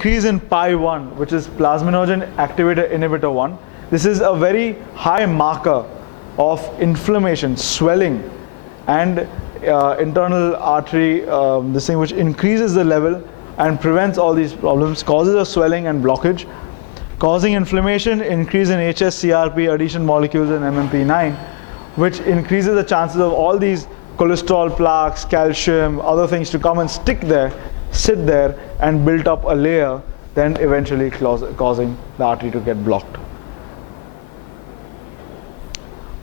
increase in PI1, which is plasminogen activator inhibitor 1. This is a very high marker of inflammation, swelling, and internal artery, this thing which increases the level and prevents all these problems, causes a swelling and blockage, causing inflammation, increase in HS-CRP adhesion molecules and MMP9, which increases the chances of all these cholesterol plaques, calcium, other things to come and stick there, sit there, and build up a layer, then eventually causing the artery to get blocked.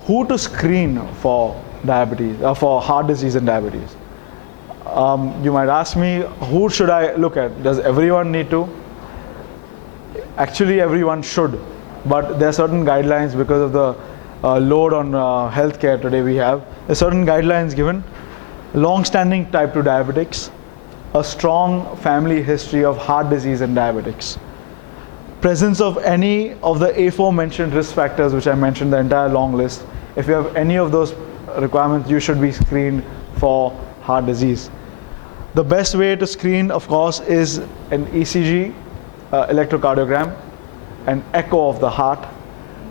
Who to screen for diabetes, for heart disease and diabetes? You might ask me, who should I look at? Does everyone need to? Actually, everyone should, but there are certain guidelines because of the load on healthcare today we have. There are certain guidelines given. Long-standing type 2 diabetics, a strong family history of heart disease and diabetics, presence of any of the aforementioned risk factors which I mentioned, the entire long list. If you have any of those requirements, you should be screened for heart disease. The best way to screen, of course, is an ECG, electrocardiogram, an echo of the heart,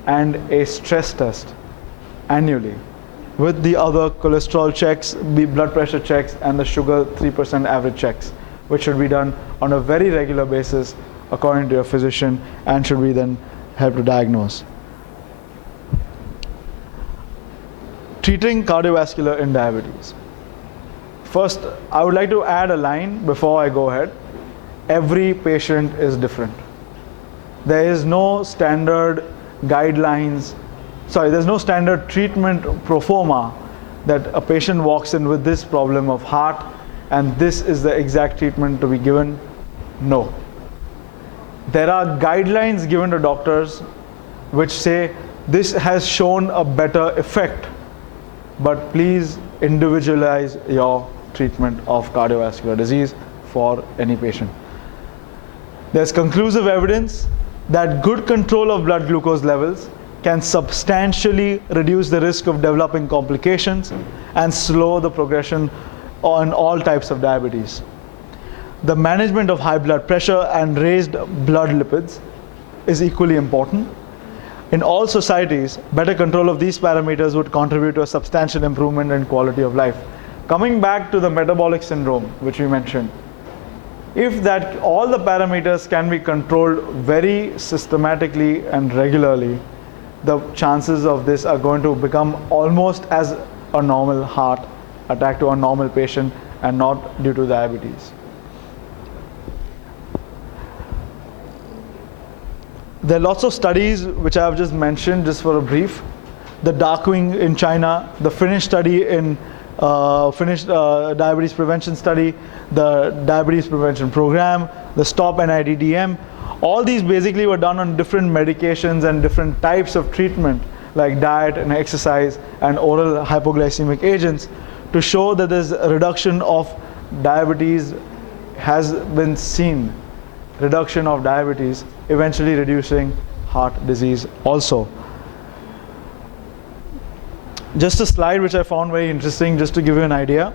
and a stress test annually, with the other cholesterol checks, the blood pressure checks, and the sugar 3% average checks, which should be done on a very regular basis according to your physician and should be then help to diagnose. Treating cardiovascular in diabetes. First, I would like to add a line before I go ahead. Every patient is different. There is no standard guidelines, there's no standard treatment pro forma that a patient walks in with this problem of heart and this is the exact treatment to be given. No. There are guidelines given to doctors which say this has shown a better effect, but please individualize your treatment of cardiovascular disease for any patient. There's conclusive evidence that good control of blood glucose levels can substantially reduce the risk of developing complications and slow the progression on all types of diabetes. The management of high blood pressure and raised blood lipids is equally important. In all societies, better control of these parameters would contribute to a substantial improvement in quality of life. Coming back to the metabolic syndrome, which we mentioned, if that all the parameters can be controlled very systematically and regularly, the chances of this are going to become almost as a normal heart attack to a normal patient and not due to diabetes. There are lots of studies which I have just mentioned just for a brief. The Darkwing in China, the Finnish study in Finnish diabetes prevention study, the diabetes prevention program, the STOP NIDDM. All these basically were done on different medications and different types of treatment like diet and exercise and oral hypoglycemic agents to show that there's a reduction of diabetes has been seen. Reduction of diabetes, eventually reducing heart disease also. Just a slide which I found very interesting just to give you an idea.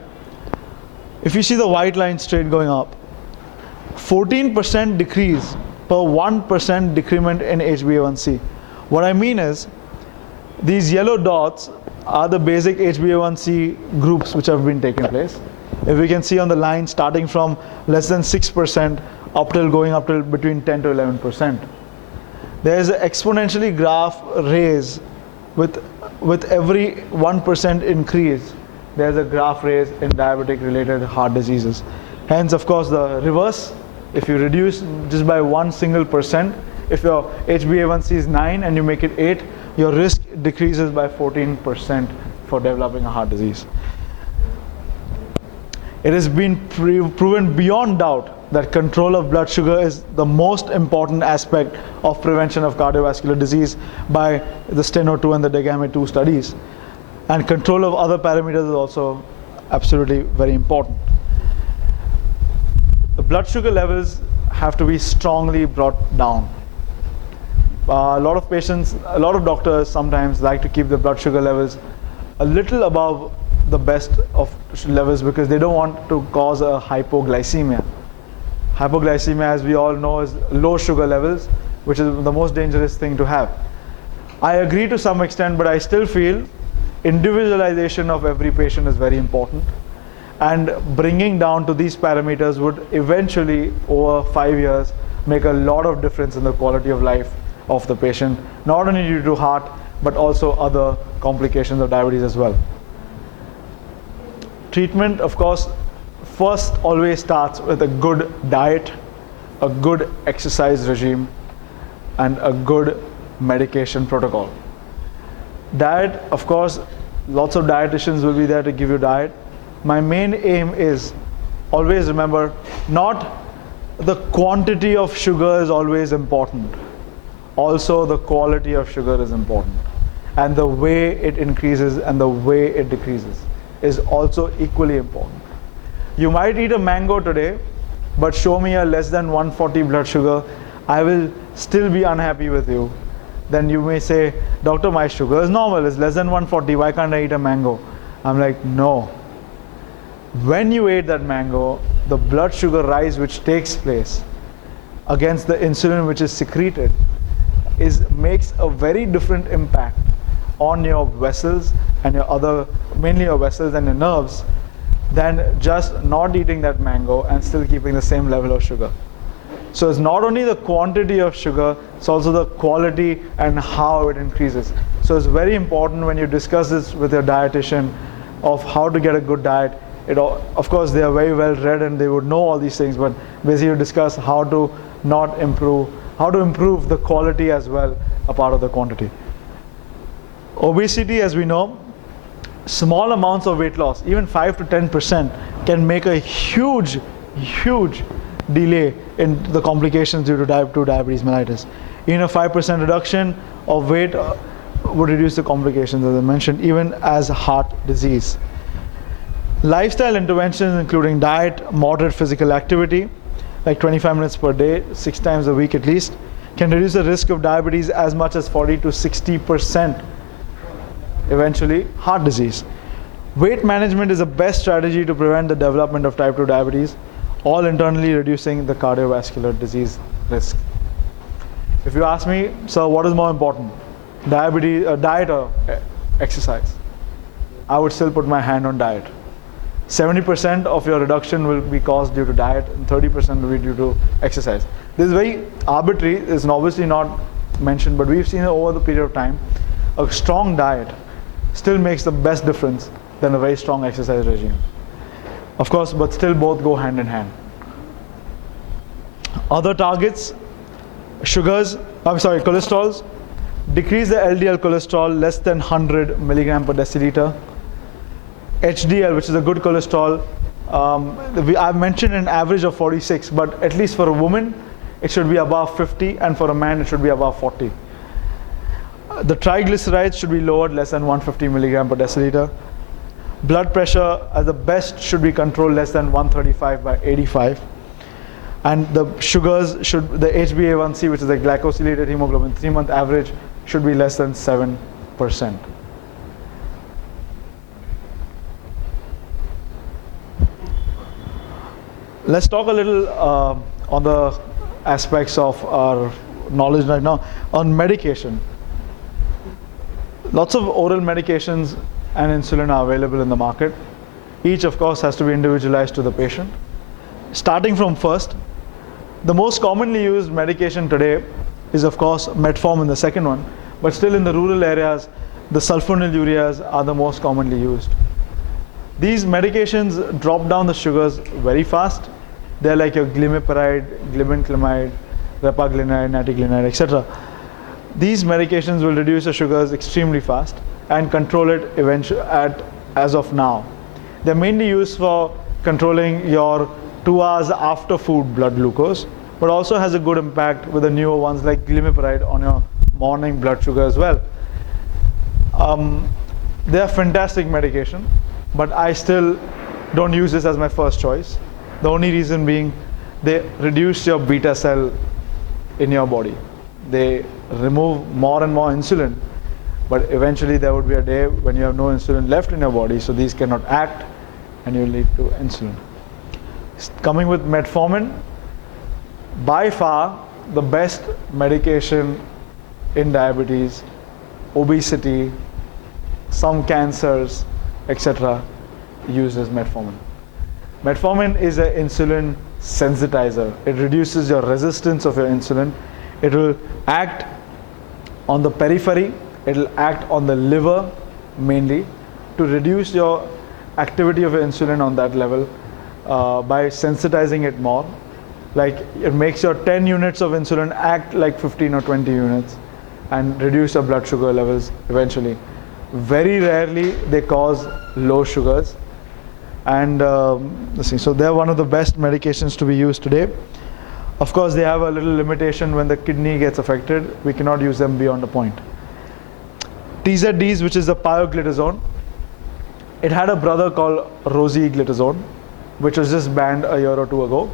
If you see the white line straight going up, 14% decrease per 1% decrement in HbA1c. What I mean is, these yellow dots are the basic HbA1c groups which have been taking place. If we can see on the line starting from less than 6% up till going up till between 10 to 11%. There is an exponentially graph raise with every 1% increase. There's a graph raise in diabetic related heart diseases. Hence, of course, the reverse, if you reduce just by 1 single percent, if your HbA1c is 9 and you make it 8, your risk decreases by 14% for developing a heart disease. It has been proven beyond doubt that control of blood sugar is the most important aspect of prevention of cardiovascular disease by the STENO2 and the DEGAME2 studies. And control of other parameters is also absolutely very important. The blood sugar levels have to be strongly brought down. A lot of patients, a lot of doctors sometimes like to keep the blood sugar levels a little above the best of levels because they don't want to cause a hypoglycemia. Hypoglycemia, as we all know, is low sugar levels, which is the most dangerous thing to have. I agree to some extent, but I still feel individualization of every patient is very important. And bringing down to these parameters would eventually, over 5 years, make a lot of difference in the quality of life of the patient, not only due to heart, but also other complications of diabetes as well. Treatment, of course, first always starts with a good diet, a good exercise regime, and a good medication protocol. Diet, of course, lots of dietitians will be there to give you diet. My main aim is always remember, not the quantity of sugar is always important. Also, the quality of sugar is important. And the way it increases and the way it decreases is also equally important. You might eat a mango today, but show me a less than 140 blood sugar, I will still be unhappy with you. Then you may say, doctor, my sugar is normal, it's less than 140, why can't I eat a mango? I'm like, no. When you ate that mango, the blood sugar rise which takes place against the insulin which is secreted makes a very different impact on your vessels and your other, mainly your vessels and your nerves, than just not eating that mango and still keeping the same level of sugar. So it's not only the quantity of sugar, it's also the quality and how it increases. So it's very important when you discuss this with your dietitian of how to get a good diet. Of course, they are very well read and they would know all these things, but basically you discuss how to improve the quality as well, a part of the quantity. Obesity, as we know, small amounts of weight loss, even 5 to 10%, can make a huge delay in the complications due to type 2 diabetes mellitus. Even a 5% reduction of weight would reduce the complications, as I mentioned, even as heart disease. Lifestyle interventions including diet, moderate physical activity, like 25 minutes per day, 6 times a week at least, can reduce the risk of diabetes as much as 40 to 60%, eventually heart disease. Weight management is the best strategy to prevent the development of type 2 diabetes, all internally reducing the cardiovascular disease risk. If you ask me, sir, what is more important, diet or exercise? I would still put my hand on diet. 70% of your reduction will be caused due to diet and 30% will be due to exercise. This is very arbitrary, it's obviously not mentioned, but we've seen over the period of time, a strong diet still makes the best difference than a very strong exercise regime. Of course, but still both go hand in hand. Other targets, cholesterols, decrease the LDL cholesterol less than 100 milligram per deciliter. HDL, which is a good cholesterol, I've mentioned an average of 46, but at least for a woman, it should be above 50, and for a man, it should be above 40. The triglycerides should be lowered less than 150 milligram per deciliter. Blood pressure, at the best, should be controlled less than 135 by 85. And the sugars the HbA1c, which is the glycosylated hemoglobin, 3-month average, should be less than 7%. Let's talk a little on the aspects of our knowledge right now on medication. Lots of oral medications and insulin are available in the market. Each, of course, has to be individualized to the patient. Starting from first, the most commonly used medication today is, of course, metformin, the second one, but still in the rural areas, the sulfonylureas are the most commonly used. These medications drop down the sugars very fast. They're like your glimepiride, glibenclamide, repaglinide, natiglinide, etc. These medications will reduce the sugars extremely fast and control it eventually as of now. They're mainly used for controlling your 2 hours after food blood glucose, but also has a good impact with the newer ones like glimepiride on your morning blood sugar as well. They are fantastic medication, but I still don't use this as my first choice. The only reason being they reduce your beta cell in your body. They remove more and more insulin, but eventually there would be a day when you have no insulin left in your body, so these cannot act and you lead to insulin. Coming with metformin, By far, the best medication in diabetes, obesity, some cancers, etc., uses metformin. Metformin is an insulin sensitizer. It reduces your resistance of your insulin. It will act on the periphery. It will act on the liver mainly to reduce your activity of your insulin on that level by sensitizing it more. Like it makes your 10 units of insulin act like 15 or 20 units and reduce your blood sugar levels eventually. Very rarely they cause low sugars. And let's see, so they're one of the best medications to be used today. Of course, they have a little limitation when the kidney gets affected. We cannot use them beyond a point. TZDs, which is the pioglitazone, it had a brother called rosiglitazone, which was just banned a year or two ago.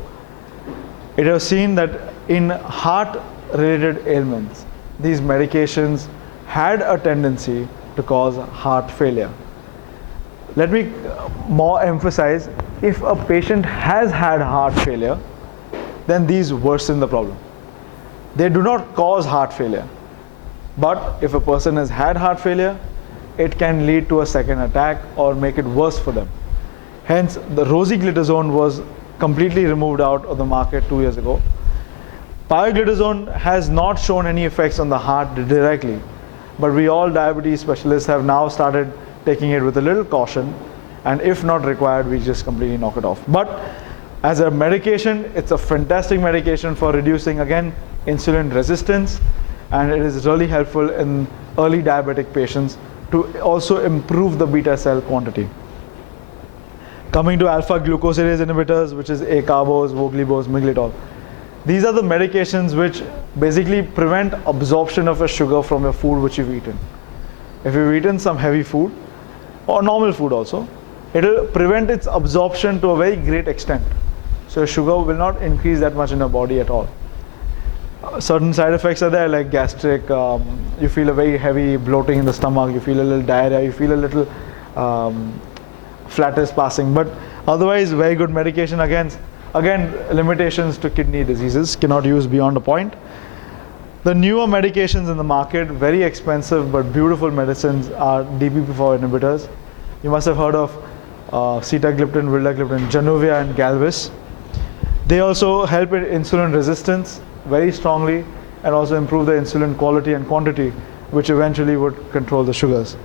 It was seen that in heart-related ailments, these medications had a tendency to cause heart failure. Let me more emphasize, if a patient has had heart failure, then these worsen the problem. They do not cause heart failure. But if a person has had heart failure, it can lead to a second attack or make it worse for them. Hence, the rosiglitazone was completely removed out of the market 2 years ago. Pioglitazone has not shown any effects on the heart directly, but we all diabetes specialists have now started taking it with a little caution, and if not required, we just completely knock it off. But as a medication, it's a fantastic medication for reducing, again, insulin resistance, and it is really helpful in early diabetic patients to also improve the beta cell quantity. Coming to alpha glucosidase inhibitors, which is acarbose, voglibose, miglitol. These are the medications which basically prevent absorption of a sugar from your food which you've eaten. If you've eaten some heavy food, or normal food also, it will prevent its absorption to a very great extent. So sugar will not increase that much in your body at all. Certain side effects are there, like gastric, you feel a very heavy bloating in the stomach, you feel a little diarrhea, you feel a little flatus passing, but otherwise very good medication. Again, limitations to kidney diseases, cannot use beyond a point. The newer medications in the market, very expensive but beautiful medicines, are DPP-4 inhibitors. You must have heard of sitagliptin, vildagliptin, Januvia and Galvus. They also help in insulin resistance very strongly and also improve the insulin quality and quantity, which eventually would control the sugars.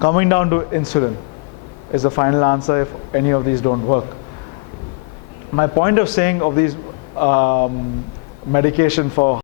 Coming down to insulin is the final answer if any of these don't work. My point of saying of these medication for